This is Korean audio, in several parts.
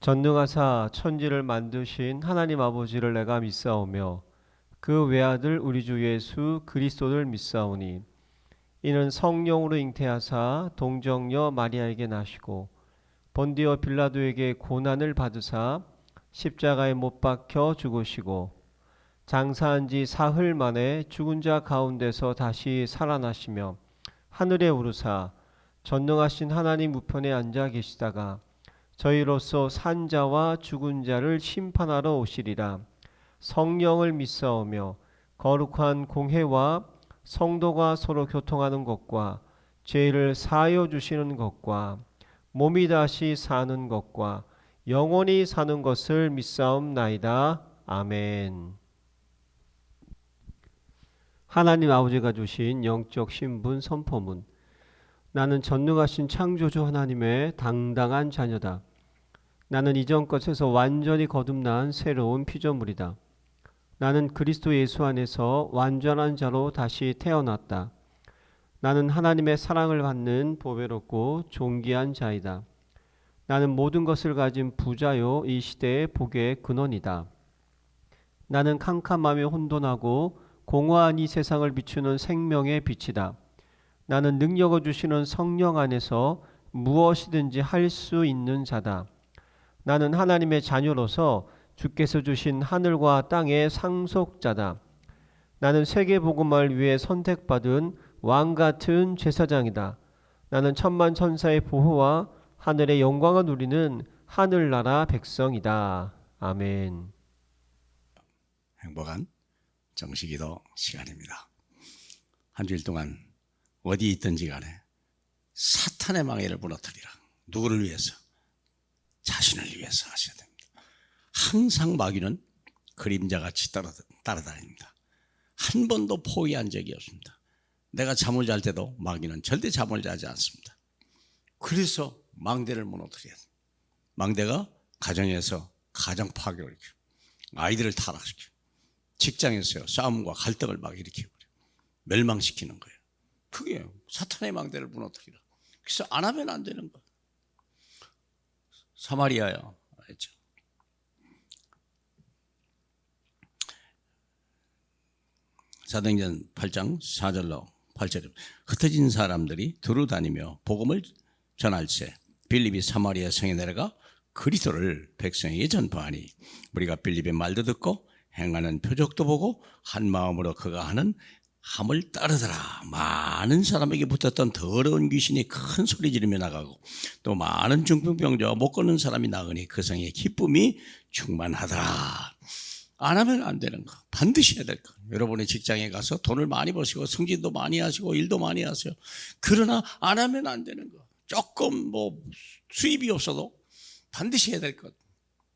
전능하사 천지를 만드신 하나님 아버지를 내가 믿사오며 그 외아들 우리 주 예수 그리스도를 믿사오니 이는 성령으로 잉태하사 동정녀 마리아에게 나시고 본디오 빌라도에게 고난을 받으사 십자가에 못 박혀 죽으시고 장사한 지 사흘 만에 죽은 자 가운데서 다시 살아나시며 하늘에 오르사 전능하신 하나님 우편에 앉아 계시다가 저희로서 산 자와 죽은 자를 심판하러 오시리라. 성령을 믿사오며 거룩한 공회와 성도가 서로 교통하는 것과 죄를 사하여 주시는 것과 몸이 다시 사는 것과 영원히 사는 것을 믿사옵나이다. 아멘. 하나님 아버지가 주신 영적 신분 선포문. 나는 전능하신 창조주 하나님의 당당한 자녀다. 나는 이전 것에서 완전히 거듭난 새로운 피조물이다. 나는 그리스도 예수 안에서 완전한 자로 다시 태어났다. 나는 하나님의 사랑을 받는 보배롭고 존귀한 자이다. 나는 모든 것을 가진 부자요 이 시대의 복의 근원이다. 나는 캄캄하며 혼돈하고 공허한 이 세상을 비추는 생명의 빛이다. 나는 능력을 주시는 성령 안에서 무엇이든지 할 수 있는 자다. 나는 하나님의 자녀로서 주께서 주신 하늘과 땅의 상속자다. 나는 세계복음을 위해 선택받은 왕같은 제사장이다. 나는 천만 천사의 보호와 하늘의 영광을 누리는 하늘나라 백성이다. 아멘. 행복한 정식기도 시간입니다. 한 주일 동안 어디 있든지 간에 사탄의 망해를 무너뜨리라. 누구를 위해서? 자신을 위해서 하셔야 됩니다. 항상 마귀는 그림자같이 따라다닙니다. 한 번도 포기한 적이 없습니다. 내가 잠을 잘 때도 마귀는 절대 잠을 자지 않습니다. 그래서 망대를 무너뜨려야 됩니다. 망대가 가정에서 가정 파괴를 일으키고 아이들을 타락시키고 직장에서 싸움과 갈등을 막 일으키고 멸망시키는 거예요. 그게 사탄의 망대를 무너뜨리라. 그래서 안 하면 안 되는 거예요. 사마리아요. 알죠? 사도행전 8장 4절로 8절에 흩어진 사람들이 두루 다니며 복음을 전할세 빌립이 사마리아 성에 내려가 그리스도를 백성에게 전파하니 우리가 빌립의 말도 듣고 행하는 표적도 보고 한 마음으로 그가 하는 함을 따르더라. 많은 사람에게 붙었던 더러운 귀신이 큰 소리 지르며 나가고 또 많은 중풍병자와 못 걷는 사람이 나으니 그 성에 기쁨이 충만하더라. 안 하면 안 되는 거 반드시 해야 될 거. 여러분의 직장에 가서 돈을 많이 버시고 승진도 많이 하시고 일도 많이 하세요. 그러나 안 하면 안 되는 거. 조금 수입이 없어도 반드시 해야 될 것.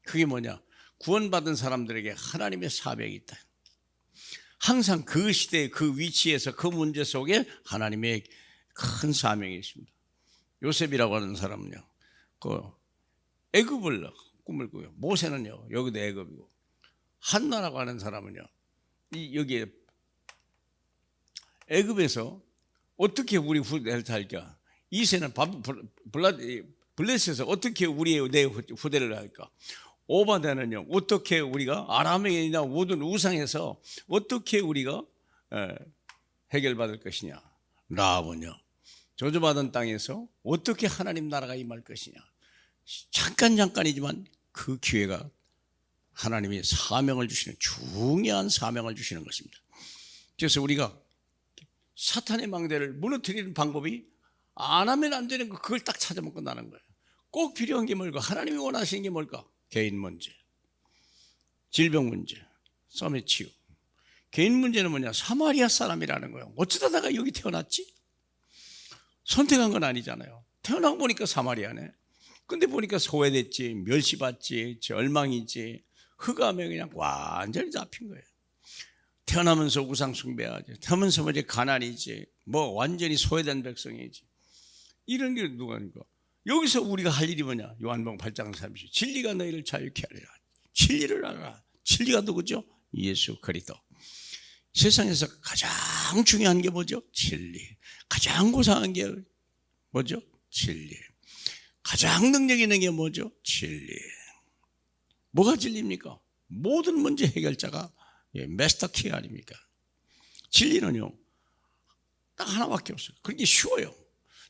그게 뭐냐? 구원받은 사람들에게 하나님의 사명이 있다. 항상 그 시대 그 위치에서 그 문제 속에 하나님의 큰 사명이 있습니다. 요셉이라고 하는 사람은요, 그 애굽을 꿈을 꾸요. 모세는요, 여기도 애굽이고, 한나라고 하는 사람은요, 여기에 애굽에서 어떻게 우리 후대를 살까? 이새는 블레셋에서 어떻게 내 후대를 할까? 오바다는요, 어떻게 우리가 아람에나 모든 우상에서 어떻게 우리가 해결받을 것이냐. 라합은요, 저주받은 땅에서 어떻게 하나님 나라가 임할 것이냐. 잠깐이지만 그 기회가 하나님이 사명을 주시는 중요한 사명을 주시는 것입니다. 그래서 우리가 사탄의 망대를 무너뜨리는 방법이 안 하면 안 되는 거, 그걸 딱 찾으면 끝나는 거예요. 꼭 필요한 게 뭘까? 하나님이 원하시는 게 뭘까? 개인 문제, 질병 문제, 싸움의 치유. 개인 문제는 뭐냐? 사마리아 사람이라는 거예요. 어쩌다 내가 여기 태어났지? 선택한 건 아니잖아요. 태어나고 보니까 사마리아네. 근데 보니까 소외됐지, 멸시받지, 절망이지, 흑암에 그냥 완전히 잡힌 거예요. 태어나면서 우상 숭배하지, 태어나면서 이제 가난이지, 완전히 소외된 백성이지. 이런 게 누가니까? 여기서 우리가 할 일이 뭐냐? 요한복음 8장 30절. 진리가 너희를 자유케 하리라. 진리를 알아. 진리가 누구죠? 예수 그리스도. 세상에서 가장 중요한 게 뭐죠? 진리. 가장 고상한 게 뭐죠? 진리. 가장 능력 있는 게 뭐죠? 진리. 뭐가 진리입니까? 모든 문제 해결자가 마스터 키 아닙니까? 진리는요, 딱 하나밖에 없어요. 그게 쉬워요.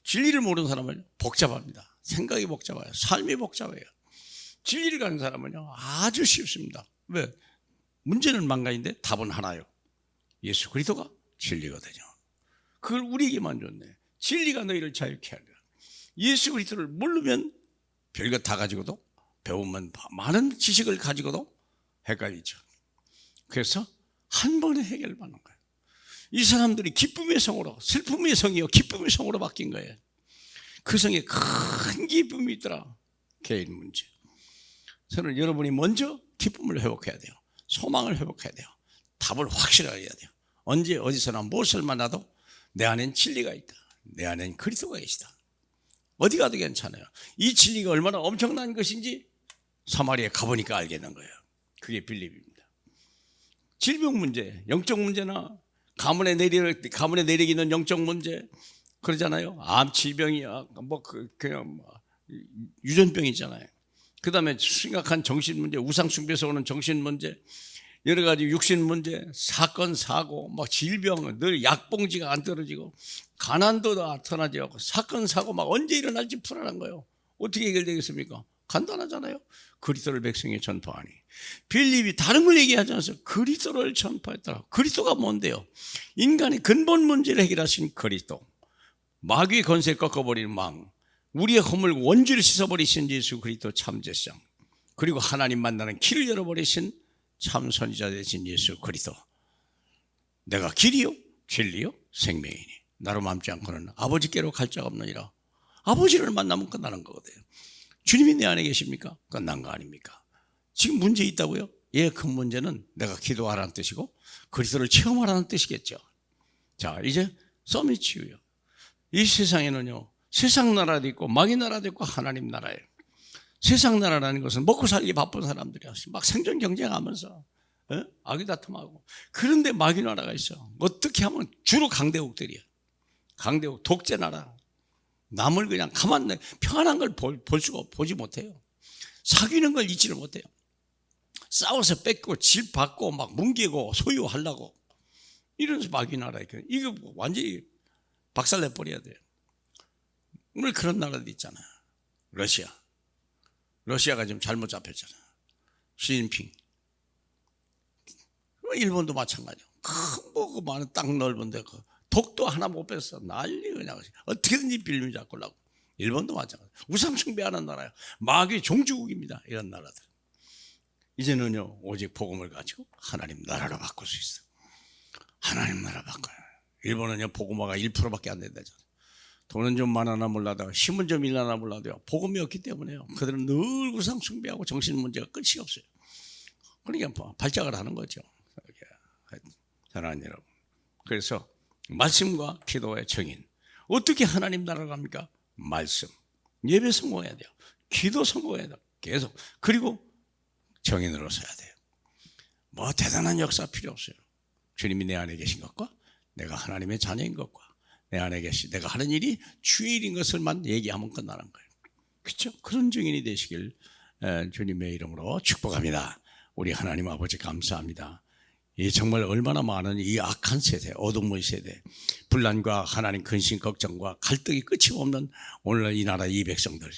진리를 모르는 사람은 복잡합니다. 생각이 복잡해요. 삶이 복잡해요. 진리를 가는 사람은요, 아주 쉽습니다. 왜? 문제는 망가인데 답은 하나요. 예수 그리스도가 진리거든요. 그걸 우리에게만 줬네. 진리가 너희를 자유케 하리라. 예수 그리스도를 모르면 별것 다 가지고도, 배우면 많은 지식을 가지고도 헷갈리죠. 그래서 한 번에 해결받는 거예요. 이 사람들이 기쁨의 성으로, 슬픔의 성이요 기쁨의 성으로 바뀐 거예요. 그 성에 큰 기쁨이 있더라. 개인 문제. 저는 여러분이 먼저 기쁨을 회복해야 돼요. 소망을 회복해야 돼요. 답을 확실하게 해야 돼요. 언제 어디서나 무엇을 만나도 내 안엔 진리가 있다. 내 안엔 그리스도가 계시다. 어디 가도 괜찮아요. 이 진리가 얼마나 엄청난 것인지 사마리아에 가보니까 알겠는 거예요. 그게 빌립입니다. 질병 문제, 영적 문제나 가문에 내리기는 영적 문제 그러잖아요. 암 질병이야, 그냥 유전병이잖아요. 그 다음에 심각한 정신 문제, 우상 숭배에서 오는 정신 문제, 여러 가지 육신 문제, 사건 사고, 막 질병, 늘 약봉지가 안 떨어지고, 가난도 나타나지고, 사건 사고 막 언제 일어날지 불안한 거예요. 어떻게 해결되겠습니까? 간단하잖아요. 그리스도를 백성에 전파하니. 빌립이 다른 걸 얘기하지 않았어요. 그리스도를 전파했더라. 그리스도가 뭔데요? 인간의 근본 문제를 해결하신 그리스도. 마귀의 권세 꺾어버리는 왕. 우리의 허물 원죄를 씻어버리신 예수 그리스도 참제상. 그리고 하나님 만나는 길을 열어버리신 참 선지자 되신 예수 그리스도. 내가 길이요 진리요 생명이니 나로 맘지 않고는 아버지께로 갈 자가 없느니라. 아버지를 만나면 끝나는 거거든요. 주님이 내 안에 계십니까? 끝난 거 아닙니까? 지금 문제 있다고요? 예, 그 문제는 내가 기도하라는 뜻이고 그리스도를 체험하라는 뜻이겠죠. 자, 이제 썸이 치유요. 이 세상에는요, 세상 나라도 있고 마귀 나라도 있고 하나님 나라예요. 세상 나라라는 것은 먹고 살기 바쁜 사람들이야. 막 생존 경쟁하면서 악이 다툼하고. 그런데 마귀 나라가 있어. 어떻게 하면 주로 강대국들이야. 강대국 독재 나라. 남을 그냥 가만 평안한 걸 보지 못해요. 사귀는 걸 잊지를 못해요. 싸워서 뺏고 질 받고 막 뭉개고 소유하려고 이런 마귀 나라예요. 이거 완전히 박살내버려야 돼요. 오늘 그런 나라도 있잖아요. 러시아가 지금 잘못 잡혔잖아요. 시진핑. 일본도 마찬가지요. 큰 많은 땅 넓은데 독도 하나 못 뺐어. 난리 그냥 어떻게든지 빌미 잡으려고. 일본도 마찬가지. 우상 숭배하는 나라예요. 마귀 종주국입니다. 이런 나라들. 이제는요 오직 복음을 가지고 하나님 나라로 바꿀 수 있어. 하나님 나라 바꿔요. 일본은요 복음화가 1%밖에 안 된다잖아요. 돈은 좀 많아나 몰라도 힘은 좀 일나나 몰라도요 복음이 없기 때문에요. 그들은 늘 우상 숭배하고 정신 문제가 끝이 없어요. 그러니까 발작을 하는 거죠. 사랑하는 여러분. 그래서 말씀과 기도의 정인. 어떻게 하나님 나라를 갑니까? 말씀. 예배 성공해야 돼요. 기도 성공해야 돼요. 계속. 그리고 정인으로 서야 돼요. 뭐 대단한 역사 필요 없어요. 주님이 내 안에 계신 것과 내가 하나님의 자녀인 것과 내 안에 계시 내가 하는 일이 주의 일인 것을만 얘기하면 끝나는 거예요. 그렇죠? 그런 증인이 되시길 주님의 이름으로 축복합니다. 우리 하나님 아버지 감사합니다. 이 정말 얼마나 많은 이 악한 세대, 어둠의 세대, 분란과 하나님 근심 걱정과 갈등이 끝이 없는 오늘날 이 나라 이 백성들,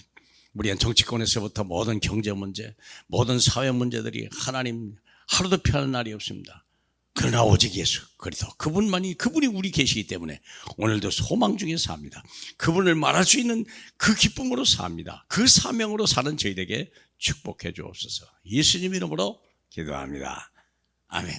우리는 정치권에서부터 모든 경제 문제, 모든 사회 문제들이 하나님 하루도 피하는 날이 없습니다. 그러나 오직 예수 그리스도 그분이 우리 계시기 때문에 오늘도 소망 중에 삽니다. 그분을 말할 수 있는 그 기쁨으로 삽니다. 그 사명으로 사는 저희에게 축복해 주옵소서. 예수님 이름으로 기도합니다. 아멘.